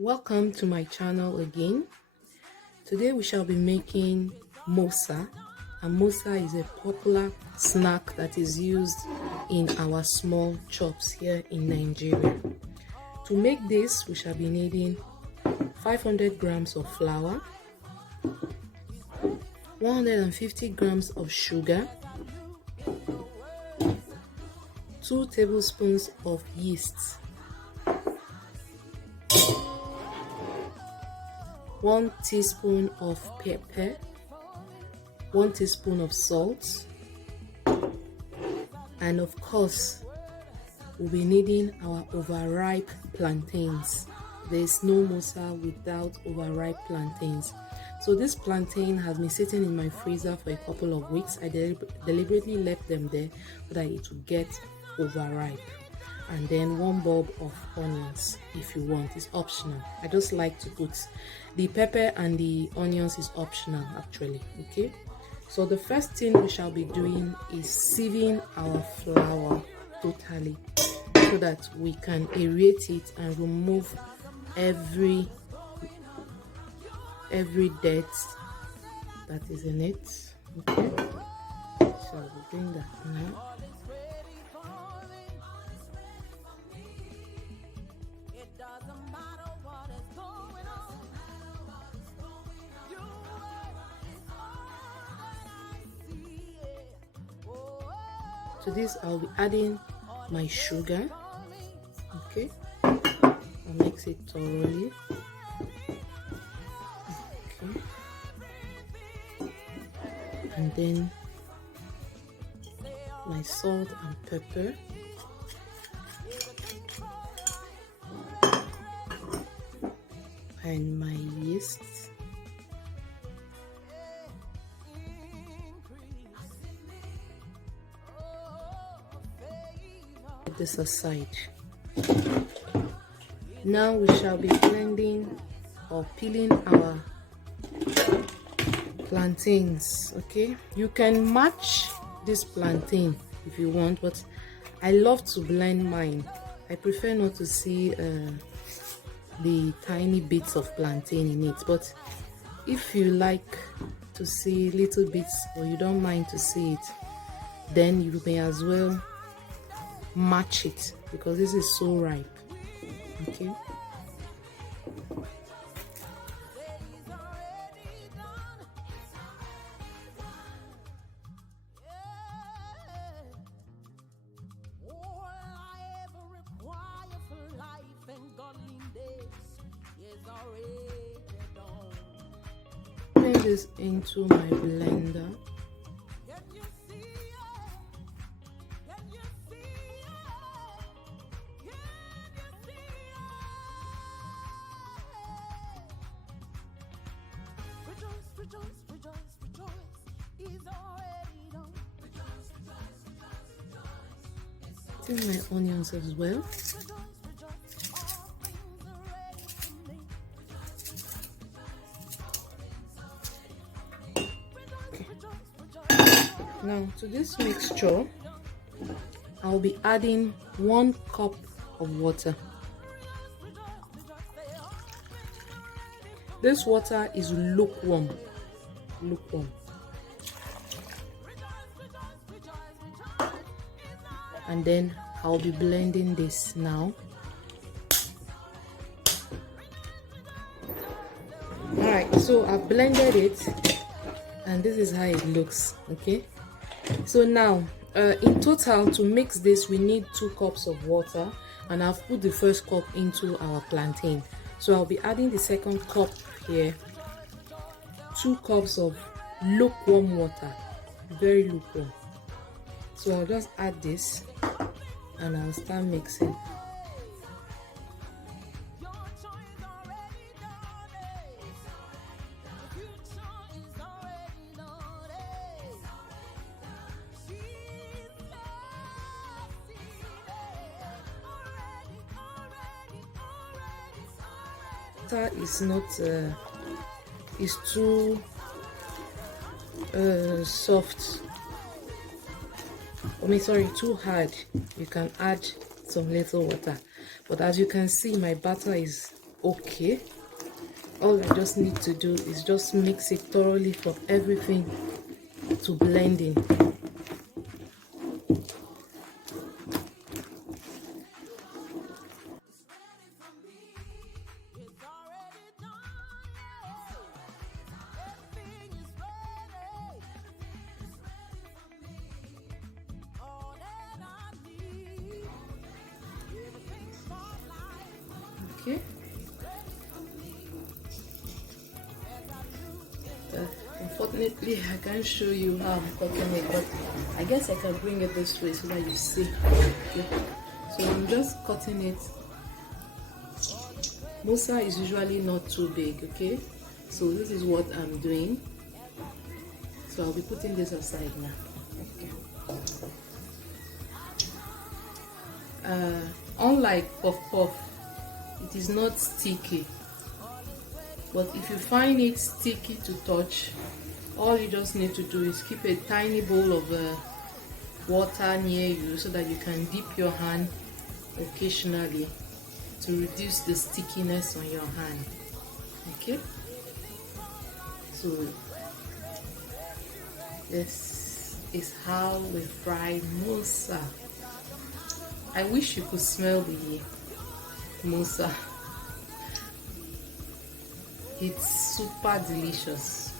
Welcome to my channel again. Today we shall be making mosa, and mosa is a popular snack that is used in our small shops here in Nigeria. To make this, we shall be needing 500 grams of flour, 150 grams of sugar, 2 tablespoons of yeast, 1 teaspoon of pepper, 1 teaspoon of salt, and of course we'll be needing our overripe plantains. There is no mosa without overripe plantains. So this plantain has been sitting in my freezer for a couple of weeks. I deliberately left them there so that it would get overripe. And then 1 bulb of onions if you want. It's optional. I just like to put the pepper and the onions is optional actually. Okay, so the first thing we shall be doing is sieving our flour totally so that we can aerate it and remove every dirt that is in it. Okay, so we're doing that now. To this I'll be adding my sugar. Okay, I'll mix it thoroughly. Okay, and then my salt and pepper, and my yeast. Put this aside. Now we shall be blending or peeling our plantains. Okay, you can match this plantain if you want, but I love to blend mine. I prefer not to see the tiny bits of plantain in it, but if you like to see little bits or you don't mind to see it, then you may as well match it because this is so ripe. Okay, put this into my blender. My onions as well. Okay. Now to this mixture I'll be adding 1 cup of water. This water is lukewarm. And then I'll be blending this now. Alright, so I've blended it and this is how it looks. Okay, so now in total to mix this we need 2 cups of water, and I've put the first cup into our plantain. So I'll be adding the second cup here, 2 cups of lukewarm water, very lukewarm. So I'll just add this and I'll start mixing. It's not it's too soft, too hard. You can add some little water, but as you can see my batter is okay. All I just need to do is just mix it thoroughly for everything to blend in. Okay. Unfortunately, I can't show you how I'm cutting it, but I guess I can bring it this way so that you see. Okay. So I'm just cutting it. Mosa is usually not too big, okay? So this is what I'm doing. So I'll be putting this aside now. Okay. Unlike puff puff, it is not sticky. But if you find it sticky to touch, all you just need to do is keep a tiny bowl of water near you so that you can dip your hand occasionally to reduce the stickiness on your hand. Okay, so this is how we fry mosa. I wish you could smell the mosa. It's super delicious.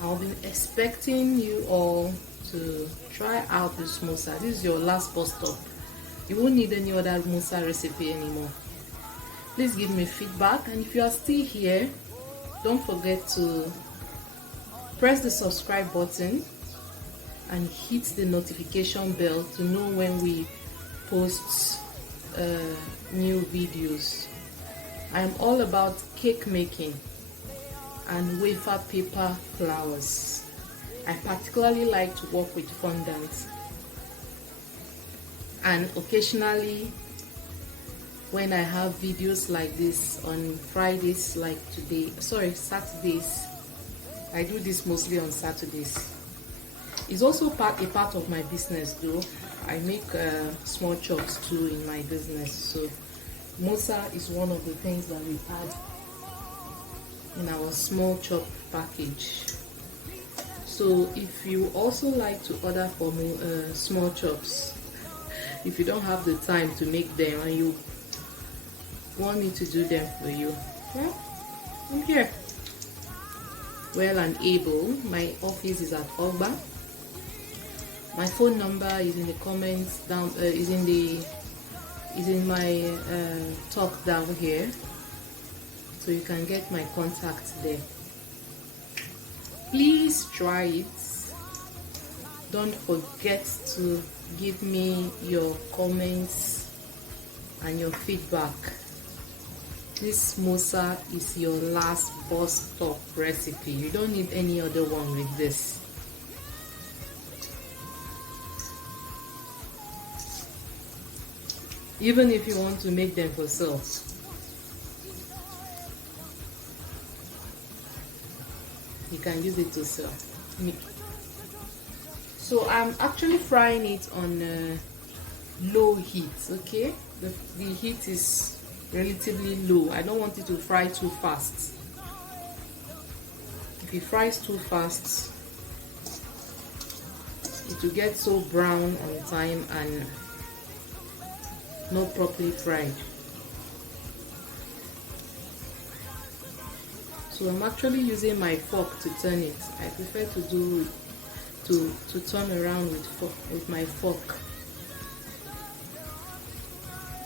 I'll be expecting you all to try out this mosa. This is your last bus stop. You won't need any other mosa recipe anymore. Please give me feedback, and if you are still here, don't forget to press the subscribe button and hit the notification bell to know when we post new videos. I am all about cake making and wafer paper flowers. I particularly like to work with fondant, and occasionally when I have videos like this on Fridays, like today, Saturdays. I do this mostly on Saturdays. It's also a part of my business though. I make small chops too in my business, so mosa is one of the things that we add in our small chop package. So if you also like to order for small chops, if you don't have the time to make them and you want me to do them for you, well, I'm here, well and able. My office is at Ogba. My phone number is in the comments down, is in my talk down here, so you can get my contact there. Please try it. Don't forget to give me your comments and your feedback. This mosa is your last bus stop recipe. You don't need any other one with this. Even if you want to make them for sale, you can use it to sell. So I'm actually frying it on low heat. Okay, the heat is relatively low. I don't want it to fry too fast. If it fries too fast, it will get so brown on time and not properly fried. So I'm actually using my fork to turn it. I prefer to do to turn around with my fork.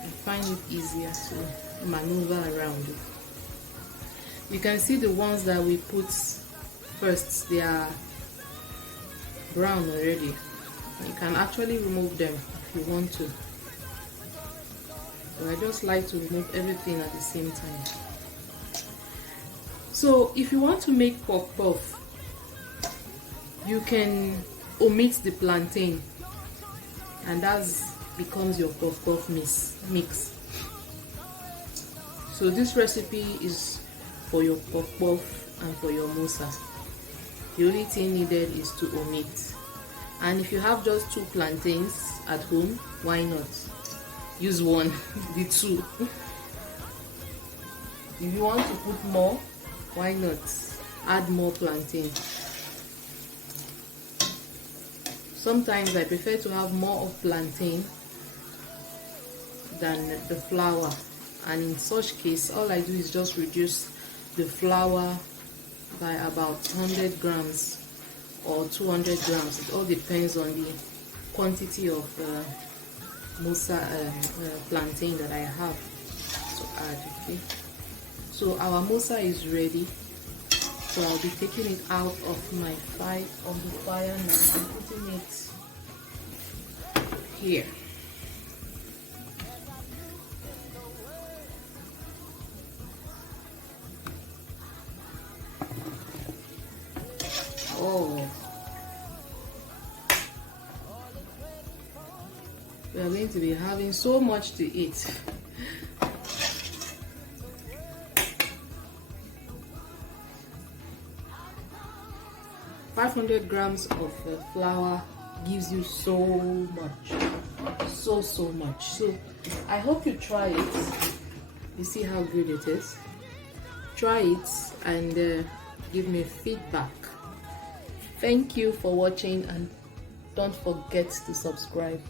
I find it easier to maneuver around it. You can see the ones that we put first, they are brown already. You can actually remove them if you want to. So I just like to remove everything at the same time. So if you want to make puff puff, you can omit the plantain, and that becomes your puff puff mix. So this recipe is for your puff puff and for your mosa. The only thing needed is to omit. And if you have just 2 plantains at home, why not use one? The 2 If you want to put more, why not add more plantain? Sometimes I prefer to have more of plantain than the flour, and in such case all I do is just reduce the flour by about 100 grams or 200 grams. It all depends on the quantity of mosa plantain that I have to add. Okay, so our mosa is ready, so I'll be taking it out of my fire now and putting it here. Oh, we are going to be having so much to eat. 500 grams of flour gives you so much, so much. So I hope you try it. You see how good it is. Try it and give me feedback. Thank you for watching, and don't forget to subscribe.